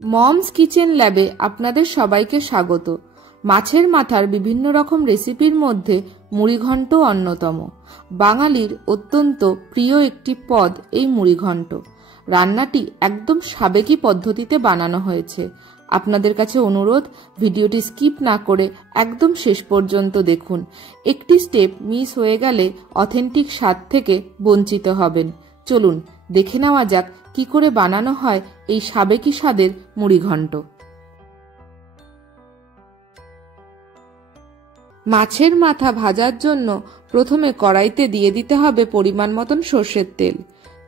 Moms kitchen ল্যাবে আপনাদের সবাইকে স্বাগত। মাছের মাথার বিভিন্ন রকম রেসিপির মধ্যে মুড়িঘণ্ট অন্যতম। বাঙালির অত্যন্ত প্রিয় একটি পদ এই মুড়িঘণ্ট। রান্নাটি একদম সাবেকি পদ্ধতিতে বানানো হয়েছে। আপনাদের কাছে অনুরোধ, ভিডিওটি স্কিপ না করে একদম শেষ পর্যন্ত দেখুন। একটি স্টেপ মিস হয়ে গেলে অথেন্টিক স্বাদ থেকে বঞ্চিত হবেন। চলুন দেখে নেওয়া যাক কি করে বানানো হয় এই সাবেকি স্বাদের মুড়িঘণ্ট। মাছের মাথা ভাজার জন্য প্রথমে কড়াইতে দিয়ে দিতে হবে পরিমাণ মতন সর্ষের তেল।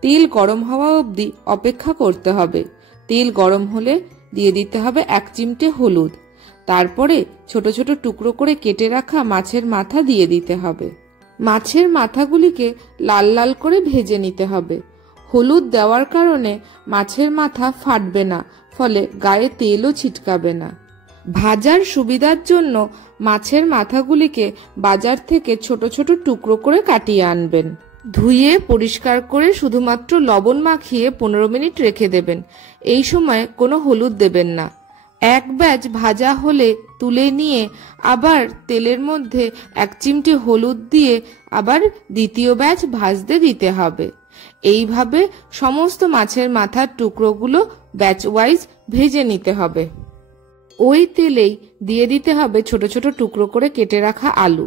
তেল গরম হওয়া অবধি অপেক্ষা করতে হবে। তেল গরম হলে দিয়ে দিতে হবে 1 চিমটে হলুদ। তারপরে ছোট ছোট টুকরো করে কেটে রাখা মাছের মাথা দিয়ে দিতে হবে। মাছের মাথাগুলিকে লাল লাল করে ভেজে নিতে হবে। হলুদ দেওয়ার কারণে মাছের মাথা ফাটবে না, ফলে গায়ে তেলও ছিটকাবে না। ভাজার সুবিধার জন্য মাছের মাথাগুলিকে বাজার থেকে ছোট ছোট টুকরো করে কাটিয়ে আনবেন। ধুয়ে পরিষ্কার করে শুধুমাত্র লবণ মাখিয়ে 15 মিনিট রেখে দেবেন। এই সময় কোনো হলুদ দেবেন না। এক ব্যাচ ভাজা হলে তুলে নিয়ে আবার তেলের মধ্যে 1 চিমটে হলুদ দিয়ে আবার দ্বিতীয় ব্যাচ ভাজতে দিতে হবে। এইভাবে সমস্ত মাছের মাথার টুকরোগুলো ব্যাচ ওয়াইজ ভেজে নিতে হবে। ওই তেলেই দিয়ে দিতে হবে ছোট ছোট টুকরো করে কেটে রাখা আলু।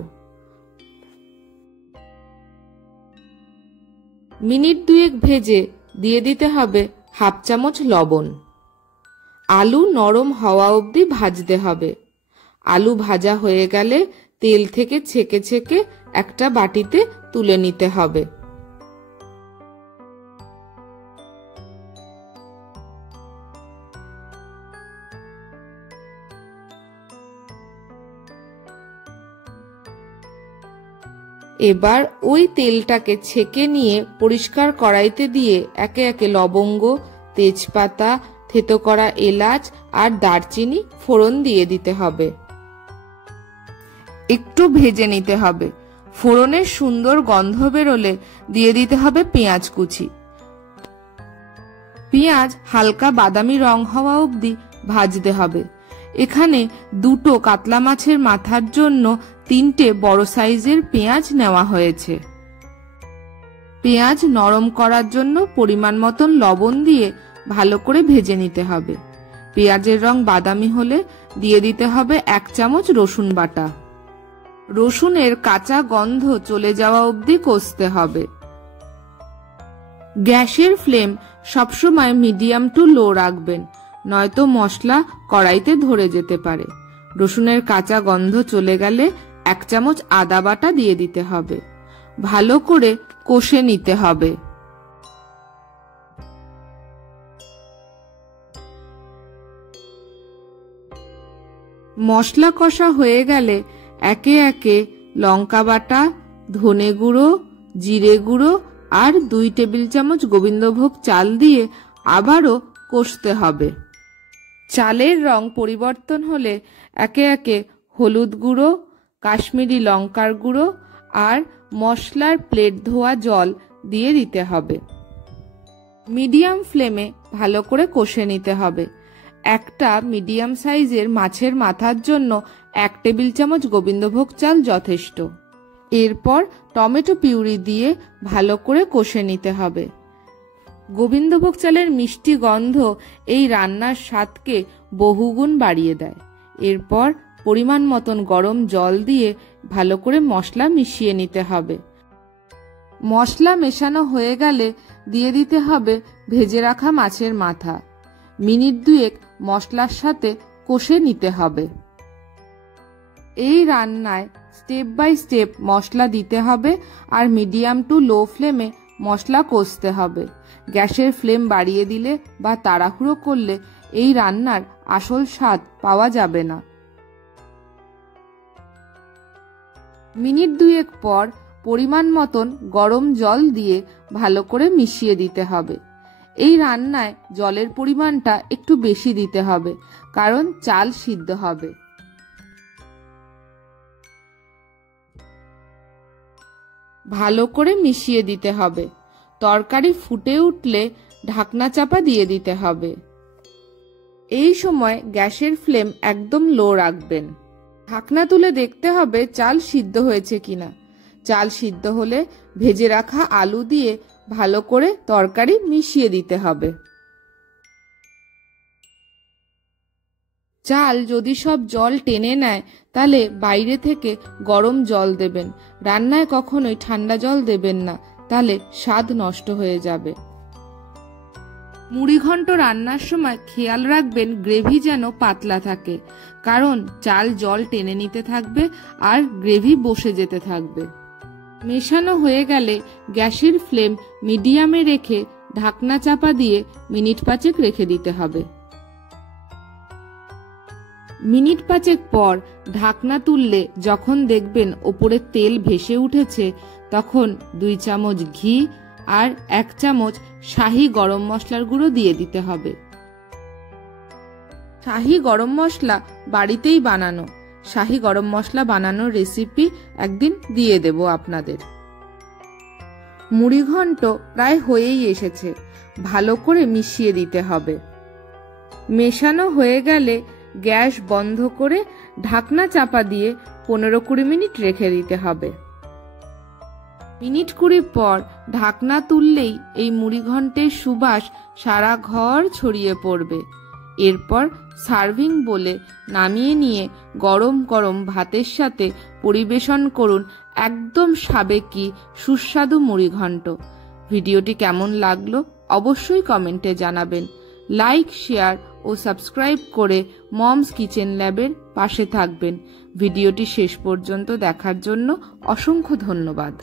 মিনিট 2 ভেজে দিয়ে দিতে হবে 1/2 চামচ লবণ। আলু নরম হওয়া অবধি ভাজতে হবে। আলু ভাজা হয়ে গেলে তেল থেকে ছেঁকে ছেঁকে একটা বাটিতে তুলে নিতে হবে। এবার ওই তেলটাকে ছেঁকে নিয়ে পরিষ্কার কড়াইতে দিয়ে একে একে লবঙ্গ, তেজপাতা, থেতো করা এলাচ আর দারচিনি ফোড়ন দিয়ে দিতে হবে। একটু ভেজে নিতে হবে। ফোড়নের সুন্দর গন্ধ বেরোলে দিয়ে দিতে হবে পেঁয়াজ কুচি। পেঁয়াজ হালকা বাদামি রং হওয়া অবধি ভাজতে হবে। এখানে 2টো কাতলা মাছের মাথার জন্য 3টে বড় সাইজের পেঁয়াজ নেওয়া হয়েছে। পেঁয়াজ নরম করার জন্য পরিমাণ মতন লবণ দিয়ে ভালো করে ভেজে নিতে হবে। পেঁয়াজের রং বাদামি হলে দিয়ে দিতে হবে 1 চামচ রসুন বাটা। রসুনের কাঁচা গন্ধ চলে যাওয়া অবধি কষতে হবে। গ্যাসের ফ্লেম সবসময় মিডিয়াম টু লো রাখবেন, নয়তো মশলা কড়াইতে ধরে যেতে পারে। রসুনের কাঁচা গন্ধ চলে গেলে 1 চামচ আদা বাটা দিয়ে দিতে হবে। ভালো করে কষে নিতে হবে। মশলা কষা হয়ে গেলে একে একে লঙ্কা বাটা, ধনে গুঁড়ো, জিরে গুঁড়ো আর 2 টেবিল চামচ গোবিন্দভোগ চাল দিয়ে আবারও কষতে হবে। চালের রং পরিবর্তন হলে একে একে হলুদ গুঁড়ো, কাশ্মীরি লঙ্কার গুঁড়ো আর মশলার প্লেট ধোয়া জল দিয়ে দিতে হবে। মিডিয়াম ফ্লেমে ভালো করে কষে নিতে হবে। একটা মিডিয়াম সাইজের মাছের মাথার জন্য 1 টেবিল চামচ গোবিন্দভোগ চাল যথেষ্ট। এরপর টমেটো পিউরি দিয়ে ভালো করে কষে নিতে হবে। গোবিন্দভোগ চালের মিষ্টি গন্ধ এই রান্নার স্বাদকে বহুগুণ বাড়িয়ে দেয়। এরপর পরিমাণ মতন গরম জল দিয়ে ভালো করে মশলা মিশিয়ে নিতে হবে। মশলা মেশানো হয়ে গেলে দিয়ে দিতে হবে ভেজে রাখা মাছের মাথা। মিনিট 2 মশলার সাথে কষে নিতে হবে। এই রান্নায় স্টেপ বাই স্টেপ মশলা দিতে হবে আর মিডিয়াম টু লো ফ্লেমে মশলা কষতে হবে। গ্যাসের ফ্লেম বাড়িয়ে দিলে বা তাড়াহুড়ো করলে এই রান্নার আসল স্বাদ পাওয়া যাবে না। মিনিট 2 পর পরিমাণ মতন গরম জল দিয়ে ভালো করে মিশিয়ে দিতে হবে। এই রান্নায় জলের পরিমাণটা একটু বেশি দিতে হবে, কারণ চাল সিদ্ধ হবে। ভালো করে মিশিয়ে দিতে হবে। তরকারি ফুটে উঠলে ঢাকনা চাপা দিয়ে দিতে হবে। সময় গ্যাসের ফ্লেম একদম লো রাখবেন। ঢাকনা তুলে দেখতে হবে চাল সিদ্ধ হয়েছে কিনা। চাল সিদ্ধ হলে ভেজে রাখা আলু দিয়ে ভালো করে তরকারি মিশিয়ে দিতে হবে। চাল যদি সব জল টেনে নেয় তাহলে বাইরে থেকে গরম জল দেবেন। রান্নায় কখনোই ঠান্ডা জল দেবেন না, তাহলে স্বাদ নষ্ট হয়ে যাবে। মুড়িঘণ্ট রান্নার সময় খেয়াল রাখবেন গ্রেভি যেন পাতলা থাকে, কারণ চাল জল টেনে নিতে থাকবে আর গ্রেভি বসে যেতে থাকবে। মেশানো হয়ে গেলে গ্যাসের ফ্লেম মিডিয়ামে রেখে ঢাকনা চাপা দিয়ে মিনিট 5 রেখে দিতে হবে। মিনিট 5 পর ঢাকনা তুললে যখন দেখবেন ওপরে তেল ভেসে উঠেছে, তখন 2 চামচ ঘি আর 1 চামচ শাহি গরম মশলার গুঁড়ো দিয়ে দিতে হবে। শাহি গরম মশলা বাড়িতেই বানানো। শাহি গরম মশলা বানানোর রেসিপি একদিন দিয়ে দেব আপনাদের। মুড়িঘণ্ট প্রায় হয়েই এসেছে, ভালো করে মিশিয়ে দিতে হবে। মেশানো হয়ে গেলে গ্যাস বন্ধ করে ঢাকনা চাপা দিয়ে 15-20 মিনিট রেখে দিতে হবে। মিনিট 20 পর ঢাকনা তুললেই এই মুড়িঘণ্টের সুবাস সারা ঘর ছড়িয়ে পড়বে। এরপর সার্ভিং বলে নামিয়ে নিয়ে গরম গরম ভাতের সাথে পরিবেশন করুন একদম সাবেকি সুস্বাদু মুড়িঘণ্ট। ভিডিওটি কেমন লাগলো অবশ্যই কমেন্টে জানাবেন। লাইক, শেয়ার ও সাবস্ক্রাইব করে মমস কিচেন ল্যাবের পাশে থাকবেন। ভিডিওটি শেষ পর্যন্ত দেখার জন্য অসংখ্য ধন্যবাদ।